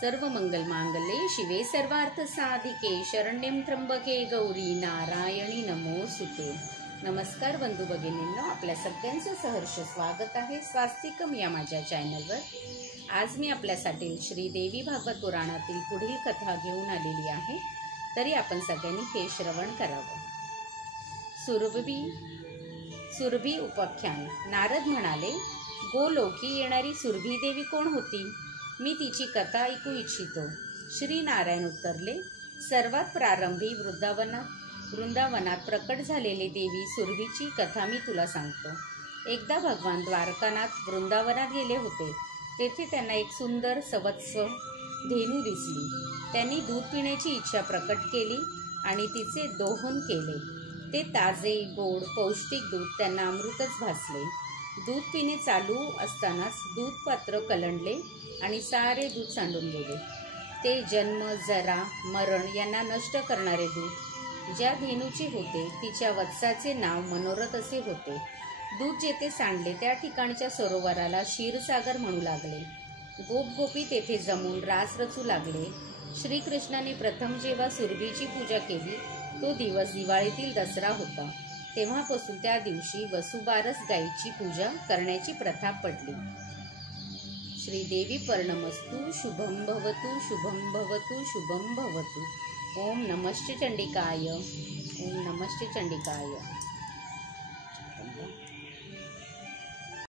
सर्व मंगल मांगल्ये शिवे सर्वार्थ साधिके शरण्यं त्र्यंबके गौरी नारायणी नमोस्तुते। नमस्कार बंधू भगिनींनो, आपल्या सगळ्यांचं सहर्ष स्वागत आहे स्वास्तिकम या माझ्या चॅनलवर। आज मी आपल्यासाठी श्रीदेवी भागवत पुराणातील पुढील कथा घेऊन आलेली आहे, तरी आपण सगळ्यांनी हे श्रवण करावं। सुरभी उपाख्यान। नारद म्हणाले, गोलोकी येणारी सुरभी देवी कोण होती? मी तिची कथा ऐकू इच्छितो। श्री नारायण उत्तरले, सर्वात प्रारंभी वृंदावनात प्रकट झालेली देवी सुरभीची कथा मी तुला सांगतो। एकदा भगवान द्वारकानाथ वृंदावनात गेले होते। तेथे त्यांना एक सुंदर सवत्स धेनू दिसली। त्यांनी दूध पिण्याची इच्छा प्रकट केली आणि तिचे दोहन केले। ते ताजे गोड पौष्टिक दूध त्यांना अमृतच भासले। दूध पिणे चालू असतानाच दूध पात्र कलंडले आणि सारे दूध सांडून गेले। ते जन्म जरा मरण यांना नष्ट करणारे दूध ज्या धेनूचे होते तिच्या वत्साचे नाव मनोरथ असे होते। दूध जेथे सांडले त्या ठिकाणच्या सरोवराला क्षीरसागर म्हणू लागले। गोपगोपी तेथे जमून रास रचू लागले। श्रीकृष्णाने प्रथम जेव्हा सुरभीची पूजा केली तो दिवस दिवाळीतील दसरा होता। तेव्हापासून त्या दिवशी वसुबारस गायीची पूजा करण्याची प्रथा पडली। श्रीदेवी पर्णमस्तु। शुभं भवतु शुभं भवतु शुभं भवतु। ओम नमश्च चंडिकाय। ओम नमश्च चंडिकाय।